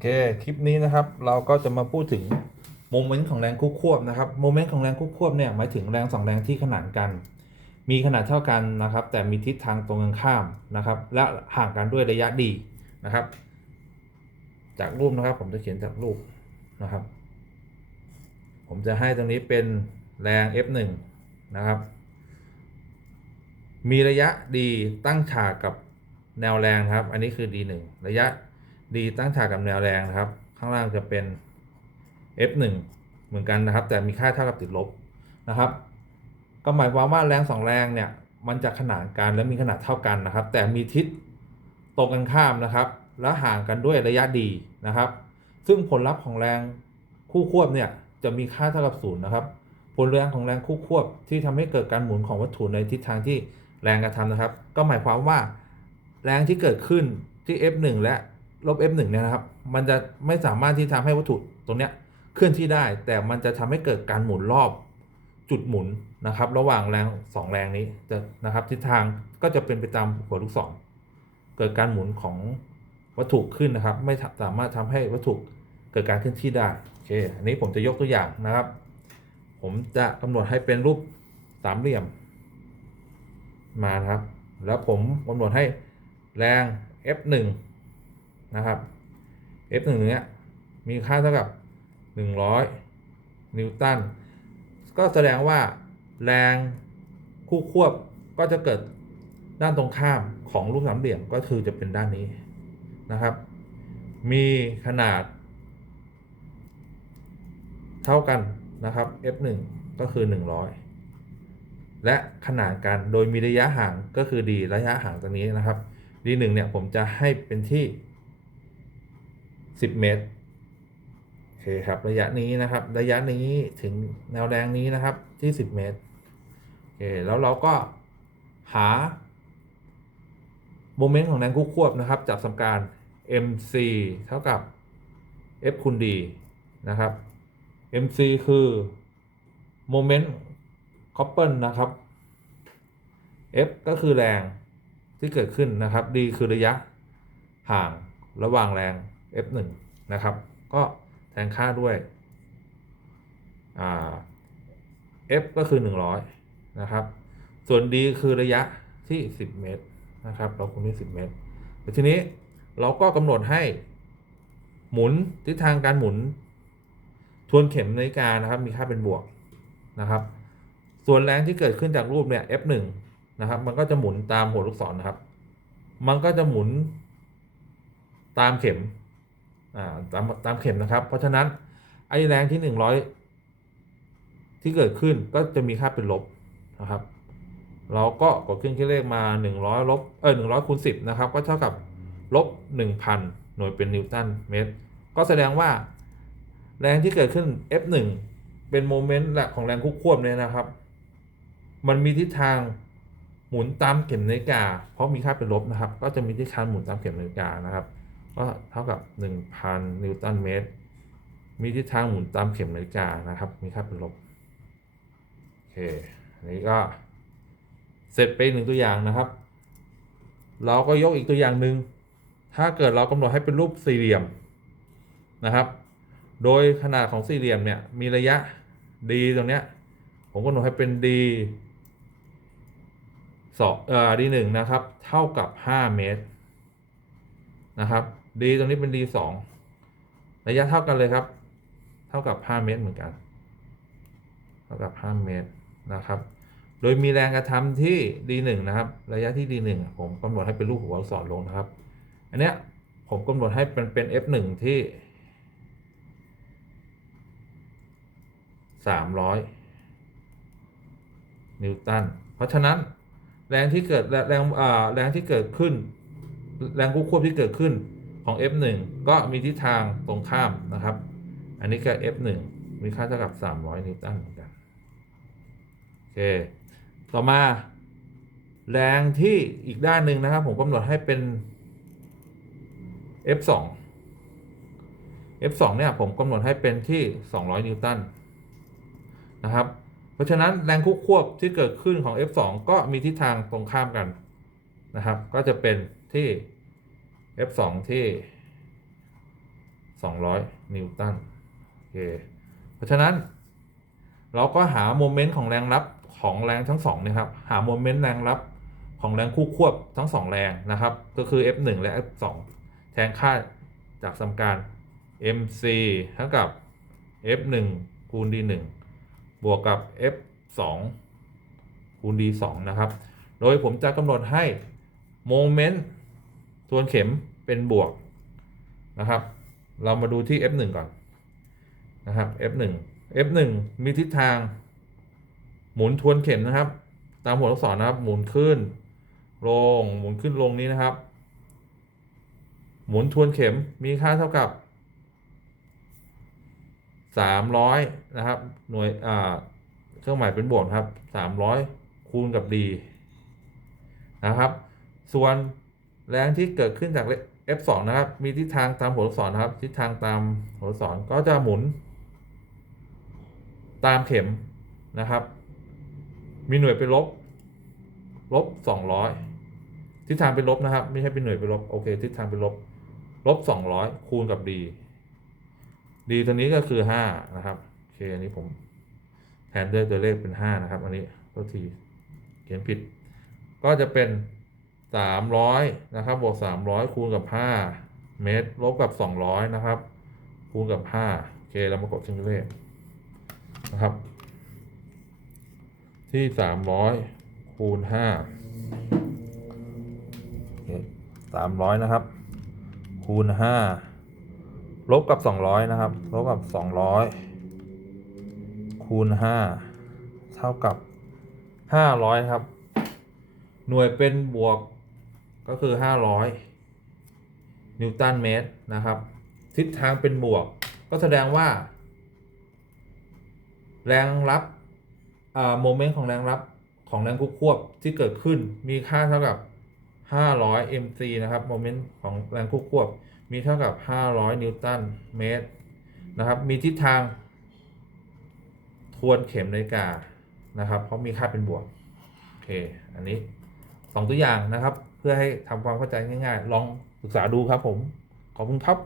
เค คลิปนี้นะครับ เราก็จะมาพูดถึงโมเมนต์ของแรงคู่ควบนะครับ โมเมนต์ของแรงคู่ควบเนี่ยหมายถึงแรงสองแรงที่ขนานกัน มีขนาดเท่ากันนะครับ แต่มีทิศทางตรงกันข้ามนะครับ และห่างกันด้วยระยะดีนะครับ จากรูปนะครับ ผมจะเขียนจากรูปนะครับ ผมจะให้ตรงนี้เป็นแรง F1 นะครับ มีระยะดีตั้งฉากกับแนวแรงครับ อันนี้คือ D1 ระยะ ดีตั้งฉากกับแนวแรงนะครับ ข้างล่างจะเป็น F1 เหมือนกันนะครับ แต่มีค่าเท่ากับติดลบนะครับ ก็หมายความว่าแรงสองแรงเนี่ยมันจะขนานกันและมีขนาดเท่ากันนะครับ แต่มีทิศตรงกันข้ามนะครับ และห่างกันด้วยระยะดีนะครับ ซึ่งผลลัพธ์ของแรงคู่ควบเนี่ยจะมีค่าเท่ากับศูนย์นะครับ ผลแรงของแรงคู่ควบที่ทำให้เกิดการหมุนของวัตถุในทิศทางที่แรงกระทำนะครับ ก็หมายความว่า แรงที่เกิดขึ้นที่ F1 และ ลบ F1 เนี่ยนะครับ มันจะไม่สามารถที่ทำให้วัตถุตรงเนี้ยเคลื่อนที่ได้ แต่มันจะทำให้เกิดการหมุนรอบจุดหมุนนะครับ ระหว่างแรงสองแรงนี้จะนะครับทิศทางก็จะเป็นไปตามหัวลูกศรเกิดการหมุนของวัตถุขึ้นนะครับ ไม่สามารถทำให้วัตถุเกิดการเคลื่อนที่ได้โอเคอันนี้ผมจะยกตัวอย่างนะครับ ผมจะกำหนดให้เป็นรูปสามเหลี่ยมมานะครับ แล้วผมกำหนดให้แรง F1 นะครับ F1 เนี้ยมีค่าเท่ากับ 100 นิวตัน ก็แสดงว่าแรงคู่ควบก็จะเกิดด้านตรงข้ามของรูปสามเหลี่ยมก็คือจะเป็นด้านนี้นะครับ มีขนาด เท่ากันนะครับ F1 ก็คือ 100 และขนาดกันโดยมีระยะห่างก็คือ D ระยะห่างตรงนี้นะครับ D1 เนี่ยผมจะให้เป็นที่ 10 เมตรโอเคครับระยะนี้นะครับ ระยะนี้ถึงแนวแรงนี้นะครับที่ 10 เมตรโอเคแล้วเราก็หาโมเมนต์ของแรงคู่ควบนะครับจากสมการ mc เท่ากับ f คูณ d นะครับ mc คือโมเมนต์คอปเปิลนะครับ f ก็คือแรงที่เกิดขึ้นนะครับ d คือระยะห่างระหว่างแรง f1 นะครับ ก็แทนค่าด้วยอ f ก็คือ 100 นะครับ ส่วน d คือระยะที่ 10 เมตรนะครับ เราคูณที่10 เมตรแต่ทีนี้เราก็กำหนดให้หมุนทิศทางการหมุน ทวนเข็มนาฬิกานะครับ มีค่าเป็นบวกนะครับ ส่วนแรงที่เกิดขึ้นจากรูปเนี่ย F1 นะครับ มันก็จะหมุนตามหัวลูกศรนะครับ มันก็จะหมุนตามเข็ม อ่าตามตามเข็มนะครับ เพราะฉะนั้นไอแรงที่ 100 ที่เกิดขึ้นก็จะมีค่าเป็นลบนะครับ เราก็กดเครื่องคิดเลขมา 100ลบเออ100คูณ10นะครับก็เท่ากับลบ1,000 หน่วยเป็นนิวตันเมตร ก็แสดงว่า แรงที่เกิดขึ้น F1 เป็นโมเมนต์ของแรงคู่ควบเนี่ยนะครับ มันมีทิศทางหมุนตามเข็มนาฬิกา เพราะมีค่าเป็นลบนะครับ ก็จะมีทิศทางหมุนตามเข็มนาฬิกานะครับ ก็เท่ากับ 1,000 นิวตันเมตร มีทิศทางหมุนตามเข็มนาฬิกานะครับ มีค่าเป็นลบ โอเค อันนี้ก็เสร็จไปหนึ่งตัวอย่างนะครับ เราก็ยกอีกตัวอย่างหนึ่ง ถ้าเกิดเรากำหนดให้เป็นรูปสี่เหลี่ยมนะครับ โดยขนาดของสี่เหลี่ยมเนี่ย มีระยะ d ตรงเนี้ย ผมกำหนดให้เป็น d สองเอ่อ d หนึ่งนะครับ เท่ากับ 5 เมตร นะครับ d ตรงนี้เป็น d สองระยะเท่ากันเลยครับ เท่ากับ 5 เมตรเหมือนกัน เท่ากับ 5 เมตรนะครับ โดยมีแรงกระทำที่ d หนึ่งนะครับ ระยะที่ d หนึ่งผมกำหนดให้เป็นรูปหัวอักษรลงนะครับ อันเนี้ยผมกำหนดให้เป็นเป็น f หนึ่งที่300นิวตัน เพราะฉะนั้นแรงที่เกิดแรงแรงอ่าแรงที่เกิดขึ้น แรงคู่ควบที่เกิดขึ้น ของ F1 ก็มีทิศทางตรงข้ามนะครับ อันนี้ก็ F1 มีค่าเท่ากับ 300 นิวตันเหมือนกันโอเค ต่อมาแรงที่อีกด้านหนึ่งนะครับ ผมกำหนดให้เป็น F2 F2 เนี่ยผมกำหนดให้เป็นที่ 200 นิวตันนะครับ เพราะฉะนั้นแรงคู่ควบที่เกิดขึ้นของ F2 ก็มีทิศทางตรงข้ามกันนะครับ ก็จะเป็นที่ F2 ที่ 200 นิวตันโอเคเพราะฉะนั้น เราก็หาโมเมนต์ของแรงรับของแรงทั้งสองเนะครับ หาโมเมนต์แรงรับของแรงคู่ควบทั้งสองแรงนะครับ ก็คือ F1 และ F2 แทนค่าจากสมการ MC เท่ากับ F1 คูณ D1 บวกกับ F2 คูณ D2 นะครับ โดยผมจะกำหนดให้โมเมนต์ ทวนเข็มเป็นบวกนะครับ เรามาดูที่ F1 ก่อนนะครับ F1 F1 มีทิศทาง หมุนทวนเข็มนะครับ ตามหัวลูกศรนะครับ หมุนขึ้น ลง หมุนขึ้นลงนี้นะครับ หมุนทวนเข็มมีค่าเท่ากับ 300 นะครับ หน่วยอ่าเครื่องหมายเป็นบวกครับ 300 คูณกับ d นะครับ ส่วน แรงที่เกิดขึ้นจาก F2 นะครับ มีทิศทางตามหัวลูกศรนะครับ ทิศทางตามหัวลูกศรก็จะหมุน ตามเข็มนะครับ มีหน่วยเป็นลบ ลบ 200 ทิศทางเป็นลบนะครับ ไม่ใช่เป็นหน่วยเป็นลบ โอเค ทิศทางเป็นลบ ลบ 200 คูณกับ d d ตัวนี้ก็คือ 5 นะครับ โอเค อันนี้ผมแทนด้วยตัวเลขเป็น 5 นะครับ อันนี้ตัวทีเขียนผิด ก็จะเป็น 300นะครับบวก300คูณกับ5เมตร ลบกับ200นะครับ คูณกับ5โอเคเรามากดชิ้นเลขนะครับ ที่300คูณ5 300นะครับ คูณ5ลบกับ200นะครับ ลบกับ200คูณ5เท่ากับ500ครับ หน่วยเป็นบวก ก็คือ 500 นิวตันเมตรนะครับ ทิศทางเป็นบวก ก็แสดงว่า แรงรับโมเมนต์ของแรงรับของแรงคู่ควบที่เกิดขึ้นมีค่าเท่ากับ 500 mc นะครับโมเมนต์ของแรงคู่ควบมีเท่ากับ 500 นิวตันเมตรนะครับ มีทิศทางทวนเข็มนาฬิกานะครับ เพราะมีค่าเป็นบวก โอเค อันนี้สองตัวอย่างนะครับ เพื่อให้ทำความเข้าใจง่ายๆ ลองศึกษาดูครับผม ขอบคุณครับ